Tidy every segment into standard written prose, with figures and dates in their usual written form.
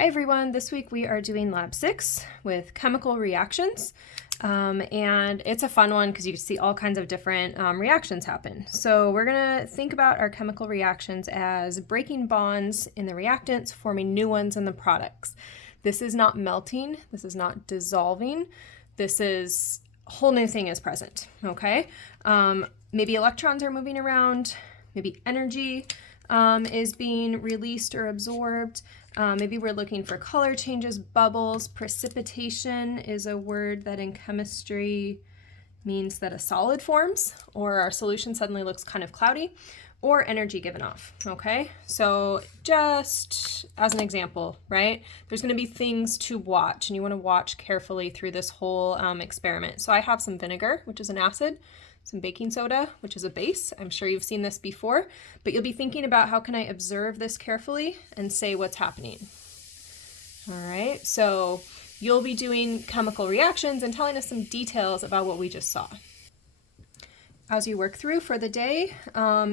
Hi everyone, this week we are doing Lab 6 with chemical reactions, and it's a fun one because you can see all kinds of different reactions happen. So we're going to think about our chemical reactions as breaking bonds in the reactants, forming new ones in the products. This is not melting, this is not dissolving, this is a whole new thing is present, okay? Maybe electrons are moving around, maybe energy is being released or absorbed. Maybe we're looking for color changes, bubbles. Precipitation is a word that in chemistry means that a solid forms or our solution suddenly looks kind of cloudy, or energy given off, okay? So just as an example, right? There's gonna be things to watch and you wanna watch carefully through this whole experiment. So I have some vinegar, which is an acid, some baking soda, which is a base. I'm sure you've seen this before, but you'll be thinking about how can I observe this carefully and say what's happening. All right, so you'll be doing chemical reactions and telling us some details about what we just saw. As you work through for the day,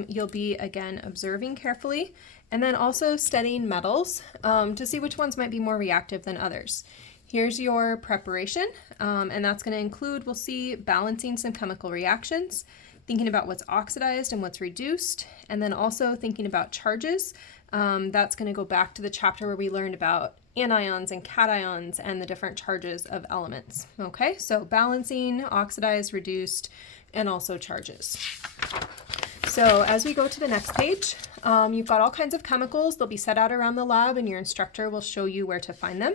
you'll be again observing carefully and then also studying metals to see which ones might be more reactive than others. Here's your preparation, and that's going to include, we'll see, balancing some chemical reactions, thinking about what's oxidized and what's reduced, and then also thinking about charges. That's going to go back to the chapter where we learned about anions and cations and the different charges of elements. Okay, so balancing, oxidized, reduced, and also charges. So as we go to the next page, you've got all kinds of chemicals. They'll be set out around the lab and your instructor will show you where to find them.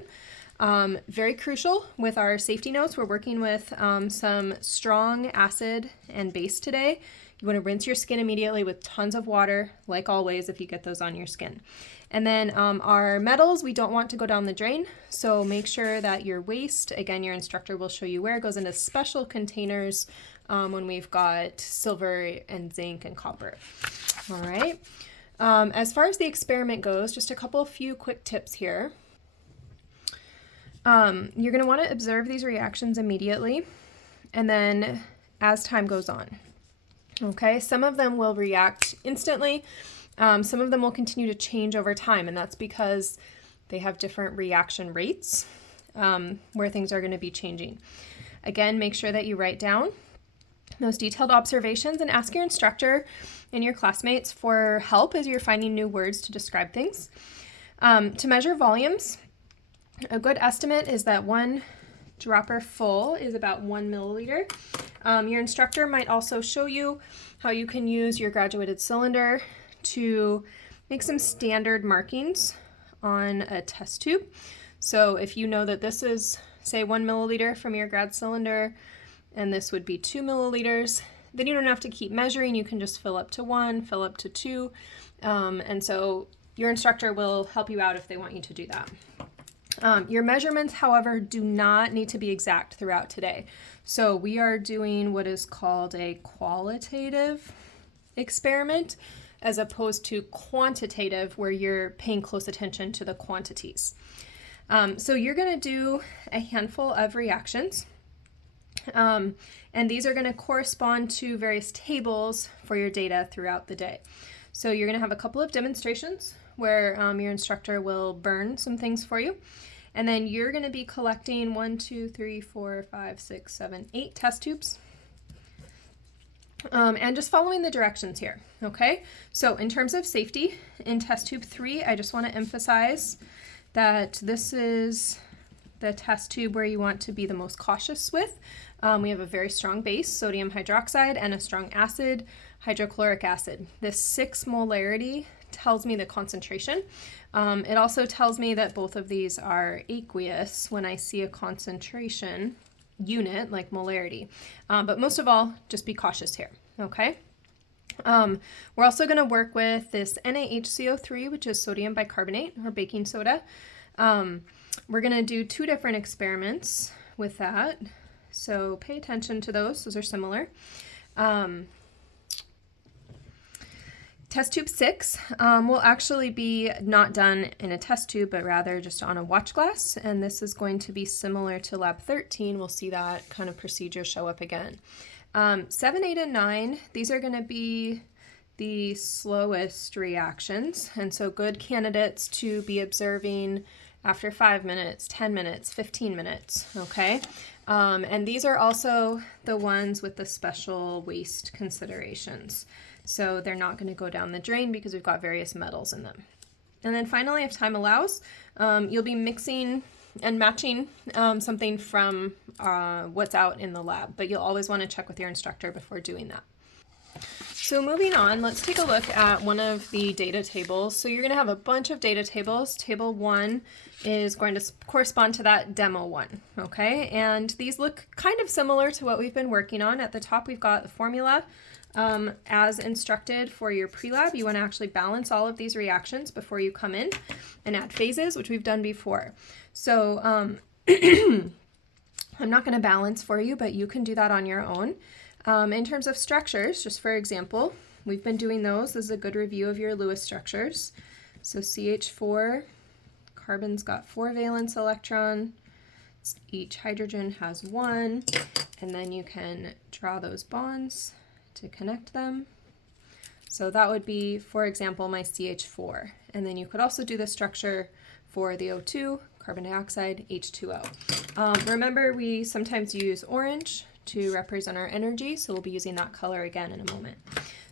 Very crucial with our safety notes, we're working with some strong acid and base today. You want to rinse your skin immediately with tons of water, like always, if you get those on your skin. And then our metals, we don't want to go down the drain, so make sure that your waste, again, your instructor will show you where it goes into special containers when we've got silver and zinc and copper. All right. As far as the experiment goes, just a few quick tips here. You're going to want to observe these reactions immediately and then as time goes on. Okay, some of them will react instantly. Some of them will continue to change over time, and that's because they have different reaction rates where things are going to be changing. Again, make sure that you write down those detailed observations and ask your instructor and your classmates for help as you're finding new words to describe things. To measure volumes, a good estimate is that 1 dropper full is about 1 milliliter. Your instructor might also show you how you can use your graduated cylinder to make some standard markings on a test tube. So if you know that this is, say, 1 milliliter from your grad cylinder, and this would be 2 milliliters, then you don't have to keep measuring. You can just fill up to 1, fill up to 2, and so your instructor will help you out if they want you to do that. Your measurements, however, do not need to be exact throughout today. So we are doing what is called a qualitative experiment as opposed to quantitative, where you're paying close attention to the quantities. So you're going to do a handful of reactions, and these are going to correspond to various tables for your data throughout the day. So you're going to have a couple of demonstrations where your instructor will burn some things for you. And then you're going to be collecting 1, 2, 3, 4, 5, 6, 7, 8 test tubes. And just following the directions here, okay? So in terms of safety, in test tube 3, I just want to emphasize that this is the test tube where you want to be the most cautious with. We have a very strong base, sodium hydroxide, and a strong acid, hydrochloric acid. This 6 molarity tells me the concentration. It also tells me that both of these are aqueous when I see a concentration unit like molarity. But most of all, just be cautious here, okay? We're also going to work with this NaHCO3, which is sodium bicarbonate or baking soda. We're going to do 2 different experiments with that, so pay attention to those. Those are similar. Test tube 6 will actually be not done in a test tube, but rather just on a watch glass, and this is going to be similar to lab 13. We'll see that kind of procedure show up again. 7, 8, and 9, these are going to be the slowest reactions, and so good candidates to be observing after 5 minutes, 10 minutes, 15 minutes, okay? And these are also the ones with the special waste considerations. So they're not going to go down the drain because we've got various metals in them. And then finally, if time allows, you'll be mixing and matching something from what's out in the lab, but you'll always want to check with your instructor before doing that. So moving on, let's take a look at one of the data tables. So you're going to have a bunch of data tables. Table 1 is going to correspond to that demo 1, okay? And these look kind of similar to what we've been working on. At the top, we've got the formula. As instructed for your pre-lab, you want to actually balance all of these reactions before you come in and add phases, which we've done before. So I'm not going to balance for you, but you can do that on your own. In terms of structures, just for example, we've been doing those. This is a good review of your Lewis structures. So CH4, carbon's got 4 valence electrons. Each hydrogen has 1, and then you can draw those bonds to connect them. So that would be, for example, my CH4. And then you could also do the structure for the O2, carbon dioxide, H2O. Remember, we sometimes use orange to represent our energy, so we'll be using that color again in a moment.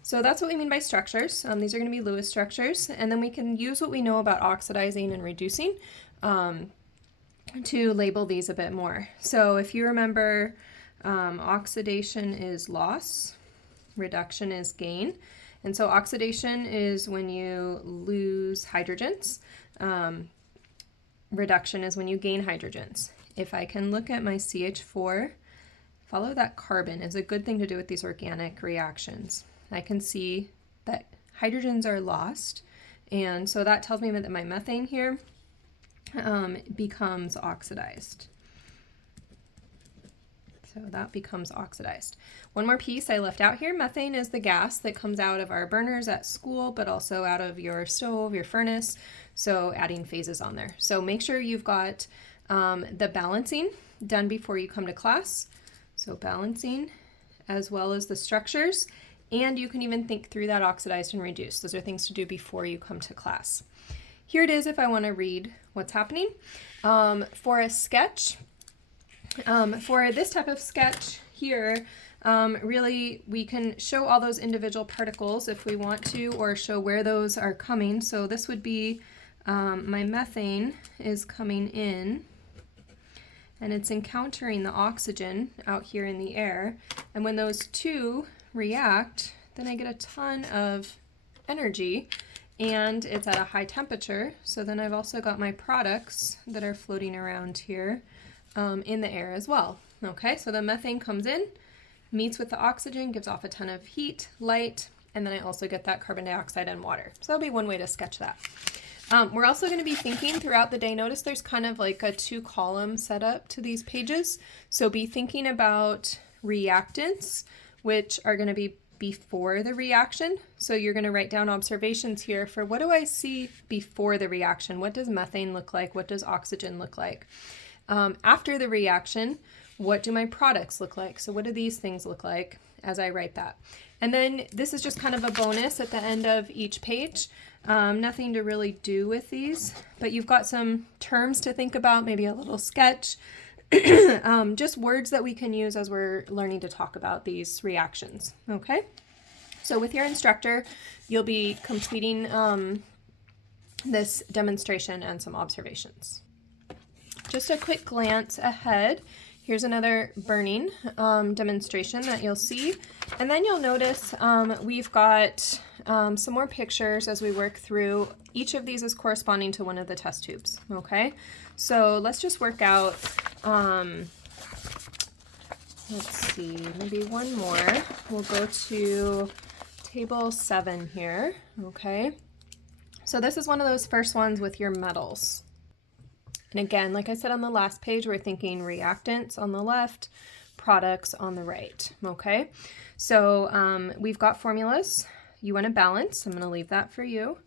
So that's what we mean by structures. These are going to be Lewis structures, and then we can use what we know about oxidizing and reducing to label these a bit more. So if you remember, oxidation is loss, reduction is gain. And so oxidation is when you lose hydrogens. Reduction is when you gain hydrogens. If I can look at my CH4, follow that carbon is a good thing to do with these organic reactions. I can see that hydrogens are lost, and so that tells me that my methane here becomes oxidized. So that becomes oxidized. One more piece I left out here, methane is the gas that comes out of our burners at school, but also out of your stove, your furnace, so adding phases on there. So make sure you've got the balancing done before you come to class. So balancing as well as the structures, and you can even think through that oxidized and reduced. Those are things to do before you come to class. Here it is if I want to read what's happening. For a sketch, for this type of sketch here, really we can show all those individual particles if we want to, or show where those are coming. So this would be my methane is coming in, and it's encountering the oxygen out here in the air. And when those two react, then I get a ton of energy, and it's at a high temperature. So then I've also got my products that are floating around here in the air as well. Okay, so the methane comes in, meets with the oxygen, gives off a ton of heat, light, and then I also get that carbon dioxide and water. So that'll be one way to sketch that. We're also going to be thinking throughout the day. Notice there's kind of like a 2-column setup to these pages. So be thinking about reactants, which are going to be before the reaction. So you're going to write down observations here for what do I see before the reaction? What does methane look like? What does oxygen look like? After the reaction, what do my products look like? So what do these things look like as I write that? And then this is just kind of a bonus at the end of each page. Nothing to really do with these, but you've got some terms to think about, maybe a little sketch, just words that we can use as we're learning to talk about these reactions, okay? So with your instructor, you'll be completing this demonstration and some observations. Just a quick glance ahead. Here's another burning demonstration that you'll see. And then you'll notice we've got some more pictures as we work through. Each of these is corresponding to one of the test tubes, okay? So let's just work out, let's see, maybe one more. We'll go to table 7 here, okay? So this is one of those first ones with your metals. And again, like I said on the last page, we're thinking reactants on the left, products on the right, okay? So we've got formulas. You want to balance. I'm going to leave that for you.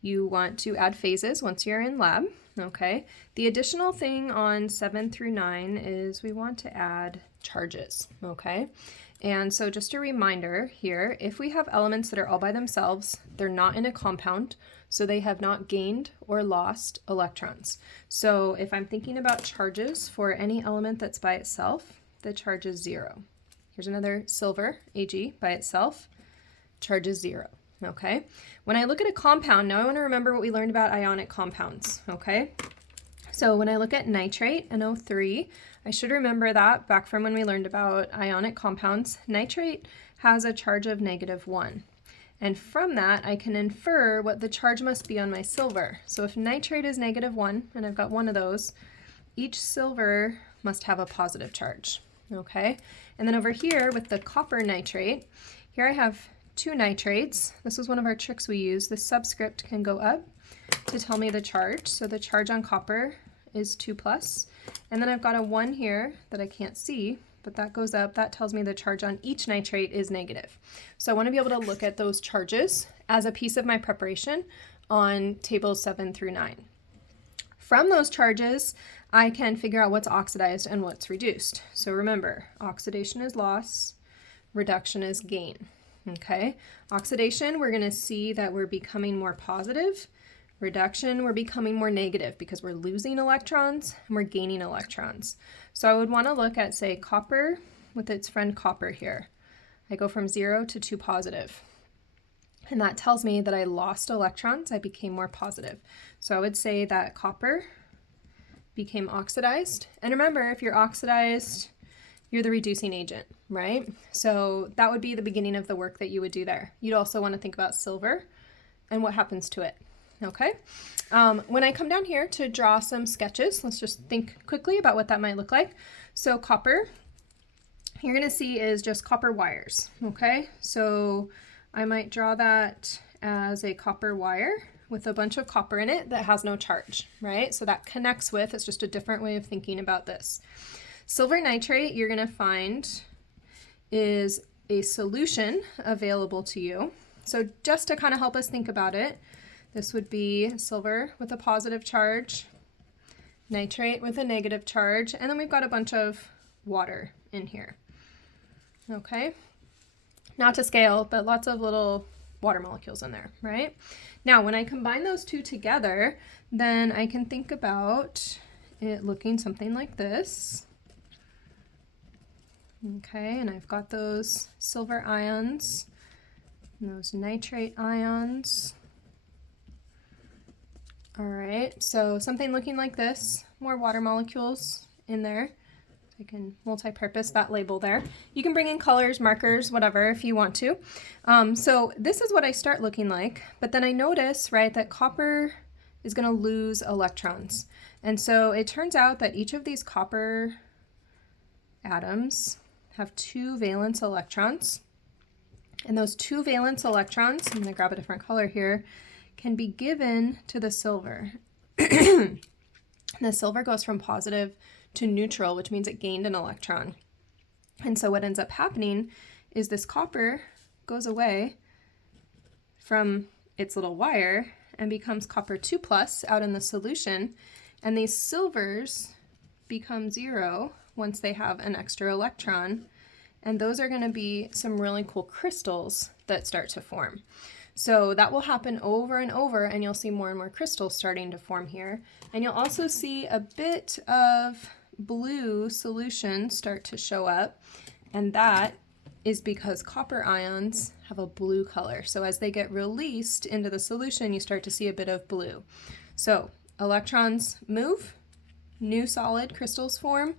You want to add phases once you're in lab, okay? The additional thing on 7 through 9 is we want to add charges, okay? And so just a reminder here, if we have elements that are all by themselves, they're not in a compound, So they have not gained or lost electrons. So if I'm thinking about charges for any element that's by itself, the charge is 0. Here's another silver, Ag, by itself, charge is 0. Okay, when I look at a compound, now I want to remember what we learned about ionic compounds. Okay, so when I look at nitrate, NO3, I should remember that back from when we learned about ionic compounds. Nitrate has a charge of -1. And from that, I can infer what the charge must be on my silver. So if nitrate is -1, and I've got one of those, each silver must have a positive charge. Okay, and then over here with the copper nitrate, here I have 2 nitrates. This was one of our tricks we used. The subscript can go up to tell me the charge. So the charge on copper is 2+. And then I've got a 1 here that I can't see, but that goes up. That tells me the charge on each nitrate is negative. So I want to be able to look at those charges as a piece of my preparation on tables 7 through 9. From those charges, I can figure out what's oxidized and what's reduced. So remember, oxidation is loss, reduction is gain. Okay, oxidation, we're going to see that we're becoming more positive. Reduction, we're becoming more negative because we're losing electrons and we're gaining electrons. So I would want to look at, say, copper with its friend copper here. I go from 0 to 2 positive. And that tells me that I lost electrons, I became more positive. So I would say that copper became oxidized. And remember, if you're oxidized, you're the reducing agent, right? So that would be the beginning of the work that you would do there. You'd also want to think about silver and what happens to it, okay? When I come down here to draw some sketches, let's just think quickly about what that might look like. So copper, you're going to see is just copper wires, okay? So I might draw that as a copper wire with a bunch of copper in it that has no charge, right? So that connects with, it's just a different way of thinking about this. Silver nitrate, you're going to find, is a solution available to you. So just to kind of help us think about it, this would be silver with a positive charge, nitrate with a negative charge, and then we've got a bunch of water in here. Okay, not to scale, but lots of little water molecules in there, right? Now, when I combine those two together, then I can think about it looking something like this. Okay, and I've got those silver ions and those nitrate ions. All right, so something looking like this, more water molecules in there. I can multi-purpose that label there. You can bring in colors, markers, whatever, if you want to. So this is what I start looking like, but then I notice, right, that copper is going to lose electrons. And so it turns out that each of these copper atoms have 2 valence electrons. And those 2 valence electrons, I'm going to grab a different color here, can be given to the silver. The silver goes from positive to neutral, which means it gained an electron. And so what ends up happening is this copper goes away from its little wire and becomes copper 2+ out in the solution, and these silvers become 0 once they have an extra electron, and those are going to be some really cool crystals that start to form. So that will happen over and over, and you'll see more and more crystals starting to form here. And you'll also see a bit of blue solution start to show up, and that is because copper ions have a blue color. So as they get released into the solution, you start to see a bit of blue. So electrons move, new solid crystals form,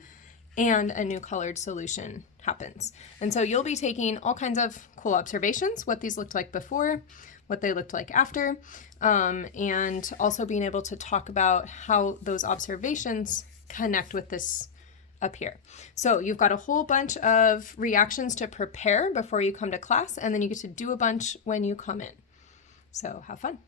and a new colored solution happens. And so you'll be taking all kinds of cool observations, what these looked like before, what they looked like after, and also being able to talk about how those observations connect with this up here. So you've got a whole bunch of reactions to prepare before you come to class, and then you get to do a bunch when you come in. So have fun.